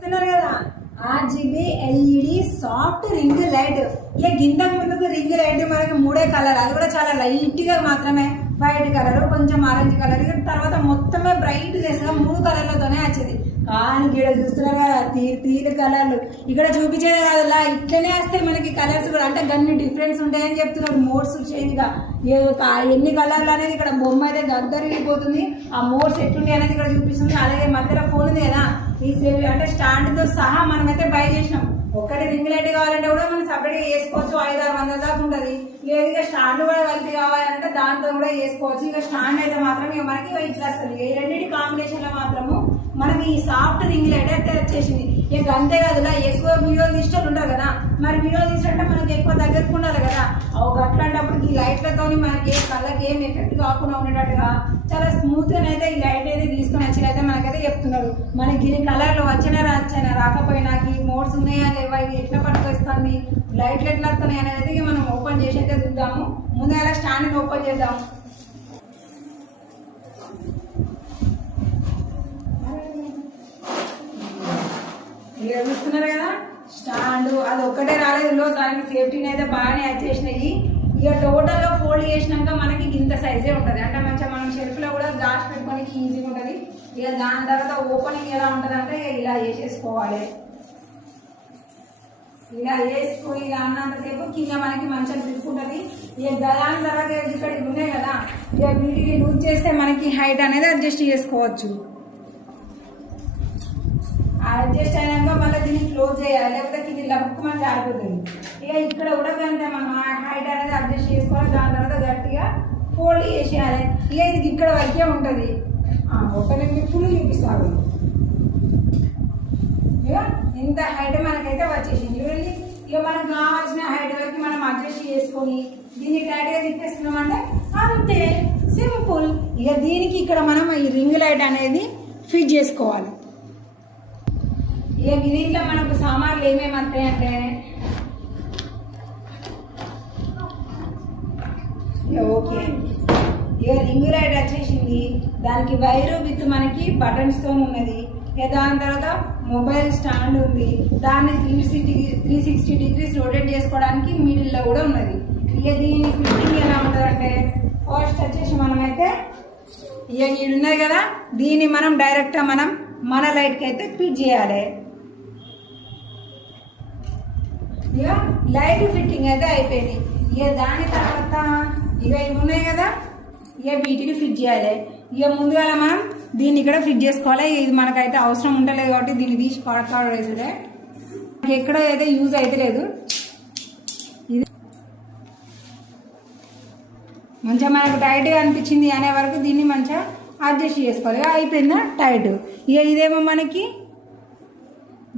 చూస్తున్నారు కదా RGB LED soft ring light. ఇక గింతకు ముందుకు రింగ్ లైట్ మనకి మూడే కలర్, అది కూడా చాలా లైట్ గా మాత్రమే వైట్ కలర్, కొంచెం ఆరెంజ్ కలర్, తర్వాత మొత్తమే బ్రైట్ చేసిన 3 కలర్లతోనే వచ్చింది. కానీ ఇక్కడ చూస్తున్నారు కదా తీరు కలర్లు ఇక్కడ చూపించేది కాదులా, ఇట్లనే వస్తాయి మనకి కలర్స్ కూడా. అంటే గన్ని డిఫరెన్స్ ఉంటాయని చెప్తున్నారు. మోడ్స్ చేంజ్ గా ఎన్ని కలర్లు అనేది ఇక్కడ బొమ్మ అయితే దద్దరిగిపోతుంది. ఆ మోడ్స్ ఎట్లుంటాయి అనేది ఇక్కడ చూపిస్తుంది. అలాగే మధ్యలో ఫోన్ ఉంది కదా, ఈ అంటే స్టాండ్ తో సహా మనమైతే బై చేసినాం. ఒక్కటి రింగ్ లైట్ కావాలంటే కూడా మనం సపరేట్ గా చేసుకోవచ్చు. 500-600 దాకా ఉంటుంది. లేదు ఇక స్టాండ్ కూడా కలిపి కావాలంటే దాంతో కూడా చేసుకోవచ్చు. ఇక స్టాండ్ అయితే మాత్రం ఇక మనకి ఇట్లా వస్తుంది. ఈ రెండింటి కాంబినేషన్ లో మాత్రము మనకి ఈ సాఫ్ట్ రింగ్ లైట్ అయితే వచ్చేసింది. ఇక అంతే కాదులా, ఎక్కువ వీడియోలు తీసేటోళ్ళు ఉంటారు కదా, మరి వీడియో తీసినట్టే మనకి ఎక్కువ దగ్గరకు ఉండాలి కదా. అట్లాంటప్పుడు ఈ లైట్లతో మనకి కళ్ళకి ఏం ఎఫెక్ట్ కాకుండా ఉండేటట్టుగా చాలా స్మూత్ గా అయితే ఈ లైట్ అయితే తీసుకొని వచ్చినైతే మనకైతే చెప్తున్నారు. మనకి దీని కలర్లు వచ్చినా రాకపోయినా ఈ మోడ్స్ ఉన్నాయా లేవా, ఇది ఎట్లా పట్టుకొస్తుంది, లైట్లు ఎట్లా వస్తున్నాయి అనేది మనం ఓపెన్ చేసి అయితే చూద్దాము. ముందు అలా స్టాండ్ ఓపెన్ చేద్దాము. ఇక చూస్తున్నారు కదా స్టాండ్, అది ఒక్కటే రాలేదు, దానికి సేఫ్టీని అయితే బాగానే యాడ్ చేసినాయి. ఇక టోటల్ గా ఫోల్డ్ చేసినాక మనకి ఇంత సైజే ఉంటుంది. అంటే మంచిగా మనం షెల్ఫ్ లో కూడా దాచి పెట్టుకోనికి ఈజీగా ఉంటుంది. ఇక దాని తర్వాత ఓపెనింగ్ ఎలా ఉంటుంది అంటే ఇలా చేసేసుకోవాలి. ఇలా వేసుకొని ఇలా అన్నంతసేపు కింద మనకి మంచిగా గ్రిప్ ఉంటుంది. ఇక దాని తర్వాత ఇక్కడ ఉన్నాయి కదా, ఇక వీటిని లూజ్ చేస్తే మనకి హైట్ అనేది అడ్జస్ట్ చేసుకోవచ్చు. అడ్జస్ట్ అయినాక మళ్ళీ దీన్ని క్లోజ్ చేయాలి, లేకపోతే కింద లబ్కు మనకి ఆడిపోతుంది. ఇక ఇక్కడ కూడా కంటే మనం హైట్ అనేది అడ్జస్ట్ చేసుకోవాలి. దాని తర్వాత గట్టిగా ఫోల్డ్ చేసేయాలి. ఇక ఇది ఇక్కడ వరకే ఉంటుంది. ఒక నేను ఫుల్ చూపిస్తాను. ఇక ఇంత హైట్ మనకైతే వచ్చేసింది చూడండి. ఇక మనకు కావాల్సిన హైట్ వరకు మనం అడ్జస్ట్ చేసుకొని దీన్ని టైట్ గా తిప్పేస్తున్నామంటే అంతే సింపుల్. ఇక దీనికి ఇక్కడ మనం ఈ రింగ్ లైట్ అనేది ఫిట్ చేసుకోవాలి. ఇక దీంట్లో మనకు సామాన్లు ఏమేమి వస్తాయంటే ఓకే, ఇక రింగ్ లైట్ వచ్చేసింది. దానికి వైరు విత్ మనకి బటన్స్ తో ఉన్నది. ఇక దాని తర్వాత మొబైల్ స్టాండ్ ఉంది. దాన్ని 360 డిగ్రీస్ రొటేట్ చేసుకోవడానికి మిడిల్ లో కూడా ఉన్నది. ఇక దీని ఫిట్టింగ్ ఎలా ఉంటుంది అంటే ఫస్ట్ వచ్చేసి మనమైతే ఇక ఇది ఉన్నది కదా, దీన్ని మనం డైరెక్ట్ మన లైట్ కి అయితే ఫిట్ చేయాలి. ఇక లైట్ ఫిట్టింగ్ అయితే అయిపోయింది. ఇక దాని తర్వాత ఇక ఇవి ఉన్నాయి కదా, ఇక వీటిని ఫిట్ చేయాలి. ఇక ముందుగా మనం దీన్ని ఇక్కడ ఫిట్ చేసుకోవాలి. ఇది మనకైతే అవసరం ఉండలేదు కాబట్టి దీన్ని తీసి పడతాడే, ఎక్కడ అయితే యూజ్ అయితే లేదు. ఇది మంచిగా మనకు టైట్గా అనిపించింది అనే వరకు దీన్ని మంచిగా అడ్జస్ట్ చేసుకోవాలి. అయిపోయిందా టైట్. ఇక ఇదేమో మనకి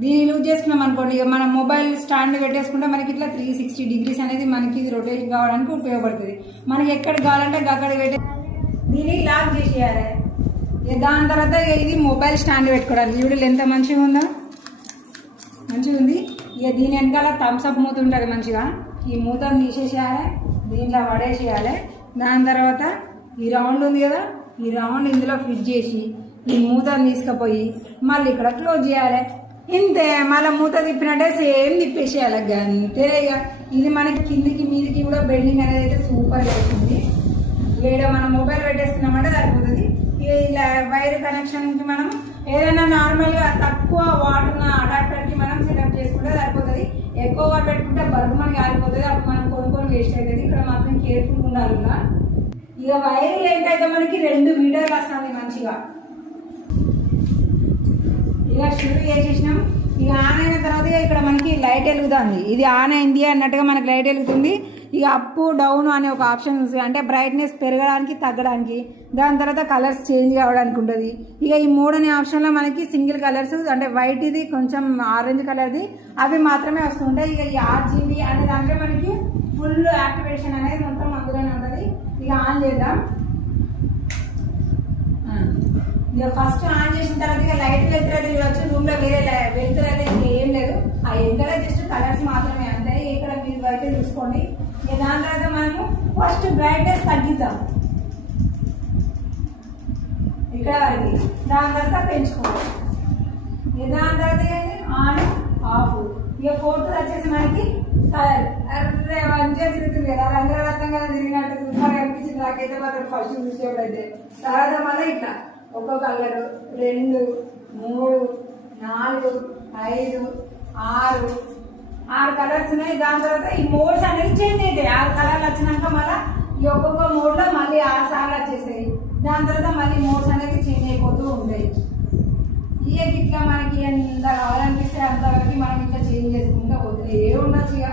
దీన్ని లూజ్ చేసుకున్నాం అనుకోండి, ఇక మనం మొబైల్ స్టాండ్ పెట్టేసుకుంటే మనకి ఇట్లా 360 డిగ్రీస్ అనేది మనకి ఇది రొటేట్ కావడానికి ఉపయోగపడుతుంది. మనకి ఎక్కడ కావాలంటే అక్కడ పెట్టే దీన్ని లాక్ చేసేయాలి. దాని తర్వాత ఇది మొబైల్ స్టాండ్ పెట్టుకోవడానికి వీడియోలు ఎంత మంచిగా ఉందో, మంచిగా ఉంది. ఇక దీని వెనకాల థమ్స్అప్ మూత ఉంటుంది మంచిగా, ఈ మూతను తీసేసేయాలి, దీంట్లో పడేసేయాలి. దాని తర్వాత ఈ రౌండ్ ఉంది కదా, ఈ రౌండ్ ఇందులో ఫిట్ చేసి ఈ మూతను తీసుకుపోయి మళ్ళీ ఇక్కడ క్లోజ్ చేయాలి. ఇంతే, మళ్ళీ మూత తిప్పినట్టే సేమ్ తిప్పేసేయాలి అంతే. ఇక ఇది మనకి కిందికి మీదికి కూడా బెండింగ్ అనేది అయితే సూపర్ అవుతుంది. ఇక్కడ మనం మొబైల్ పెట్టేసుకున్నామంటే సరిపోతుంది. ఇలా వైర్ కనెక్షన్కి మనం ఏదైనా నార్మల్గా తక్కువ వాటర్ ఉన్న అడాప్టర్కి మనం సెటప్ చేసుకుంటే సరిపోతుంది. ఎక్కువ వాటర్ పెట్టుకుంటే బల్బు మనకి ఆగిపోతుంది, అప్పుడు మనం కొనుక్కొని వేస్ట్ అవుతుంది. ఇక్కడ మాత్రం కేర్ఫుల్ ఉండాలి. ఇక వైర్ లెంత్ అయితే మనకి 2 మీటర్లు వస్తుంది మంచిగా. ఇక షురూ చేసేసినాం. ఇక ఆన్ అయిన తర్వాత ఇక్కడ మనకి లైట్ వెలుగుతుంది. ఇది ఆన్ అయింది అన్నట్టుగా మనకి లైట్ వెలుగుతుంది. ఇక అప్ డౌన్ అనే ఒక ఆప్షన్ ఉంది, అంటే బ్రైట్నెస్ పెరగడానికి తగ్గడానికి, దాని తర్వాత కలర్స్ చేంజ్ అవ్వడానికి ఉంటుంది. ఇక ఈ 3 అనే ఆప్షన్లో మనకి సింగిల్ కలర్స్ అంటే వైట్ ఇది కొంచెం ఆరెంజ్ కలర్ది అవి మాత్రమే వస్తుంటాయి. ఇక ఈ ఆర్జీబీ అనే దాంట్లో మనకి ఫుల్ యాక్టివేషన్ అనేది మొత్తం అందులోనే ఉంటుంది. ఇక ఆన్ చేద్దాం. ఇక ఫస్ట్ ఆన్ చేసిన తర్వాత ఇక లైట్ వెళ్తురు అయితే చూడవచ్చు. రూమ్ లో వేరే వెళ్తురు అయితే ఏం లేదు, ఆ ఎంతగా జస్ట్ కలర్స్ మాత్రమే అంతే. ఇక్కడ మీరు అయితే చూసుకోండి. ఇక దాని తర్వాత మనము ఫస్ట్ బ్రైట్నెస్ తగ్గిద్దాం ఇక్కడ వరకు, దాని తర్వాత పెంచుకోవాలి. దాని తర్వాత ఆన్ ఆఫ్. ఇక ఫోర్త్ వచ్చేసి మనకి కలర్. అరే మంచిగా తిరుగుతుంది కదా, రంగురత్నంగా తిరిగినట్టు సూపర్ అనిపించింది నాకైతే మాత్రం ఫస్ట్ చూసేప్పుడైతే. తర్వాత మళ్ళీ ఇట్లా ఒక్కో కలరు 2 3 4 5 6 కలర్స్ ఉన్నాయి. దాని తర్వాత ఈ మోడ్స్ అనేది చేంజ్ అవుతాయి. 6 కలర్లు వచ్చినాక మళ్ళీ ఈ ఒక్కొక్క మోడ్ లో మళ్ళీ 6 సార్లు వచ్చేసాయి. దాని తర్వాత మళ్ళీ మోడ్స్ అనేది చేంజ్ అయిపోతూ ఉంటాయి. ఇక ఇట్లా మనకి ఎంత కావాలనిపిస్తే అంత వరకు మనం ఇట్లా చేంజ్ చేసుకుంటూ పోతుంది. ఏ ఉండొచ్చు ఇక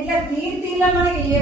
ఇట్లా తీరులో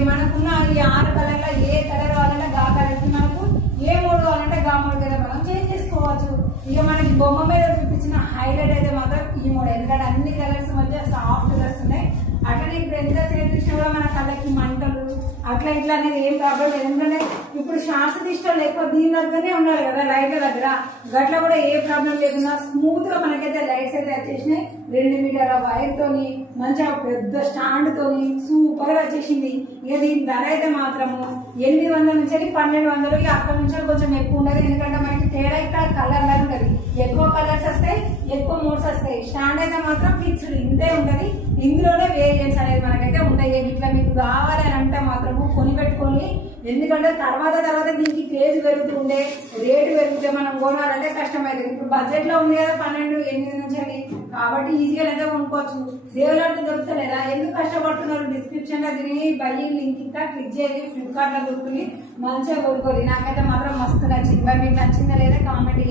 మనకున్న ఈ 6 కలర్లో ఏ కలర్ కావాలంటే గా కలర్కి మనకు ఏ మూడు కావాలంటే గా మూడు కదా మనం చేంజ్ చేసుకోవచ్చు. ఇక మనకి బొమ్మ మీద చూపించిన హైలైట్ అయితే మాత్రం ఈ మూడు. ఎందుకంటే అన్ని కలర్స్ మధ్య సాఫ్ట్ కలర్స్ ఉన్నాయి. అట్లనే ఇప్పుడు ఎంత సేపు తీసినా కూడా మన కళ్ళకి మంటలు అట్లా ఇట్లా అనేది ఏం ప్రాబ్లం లేదు. ఎందుకంటే ఇప్పుడు శ్వాస తీసుకోవాలి ఎక్కువ దీని దగ్గరనే ఉండాలి కదా లైట్ల దగ్గర, గట్ల కూడా ఏ ప్రాబ్లం లేకుండా స్మూత్ గా మనకైతే లైట్స్ అయితే వచ్చేసినాయి. 2 మీటర్ల వైర్ తోని మంచిగా పెద్ద స్టాండ్ తోని సూపర్ గా వచ్చేసింది. ఇక దీని ధర అయితే మాత్రము 800 నుంచి 1200. ఇక అక్కడ నుంచి కొంచెం ఎక్కువ ఉండదు. ఎందుకంటే మనకి తేడా ఇక్కడ కలర్ లాగా ఉంటది. ఎక్కువ కలర్స్ వస్తాయి, ఎక్కువ మోడ్స్ వస్తాయి. స్టాండ్ అయితే మాత్రం ఫిక్స్డ్ ఇంతే ఉంటది. ఇందులోనే వేరియంట్స్ అనేది మనకైతే ఉంటాయి. ఇట్లా మీకు కావాలి అని అంటే మాత్రము కొని పెట్టుకోండి. ఎందుకంటే తర్వాత దీనికి క్రేజ్ పెరుగుతుండే, రేటు పెరిగితే మనం కొనాలంటే కష్టమైంది. ఇప్పుడు బడ్జెట్ లో ఉంది కదా 12,800 నుంచి, కాబట్టి ఈజీగా అయితే కొనుక్కోవచ్చు. దేవులాంటి దొరుకుతలేదా, ఎందుకు కష్టపడుతున్నారు? డిస్క్రిప్షన్ లో దీని బయ్యింగ్ లింక్ ఇంకా క్లిక్ చేయండి. ఫ్లిప్కార్ట్ లో దొరుకుతుంది, మంచిగా కొనుక్కోండి. నాకైతే మాత్రం మస్తు నచ్చింది. మరి మీకు నచ్చిందా లేదా కామెంట్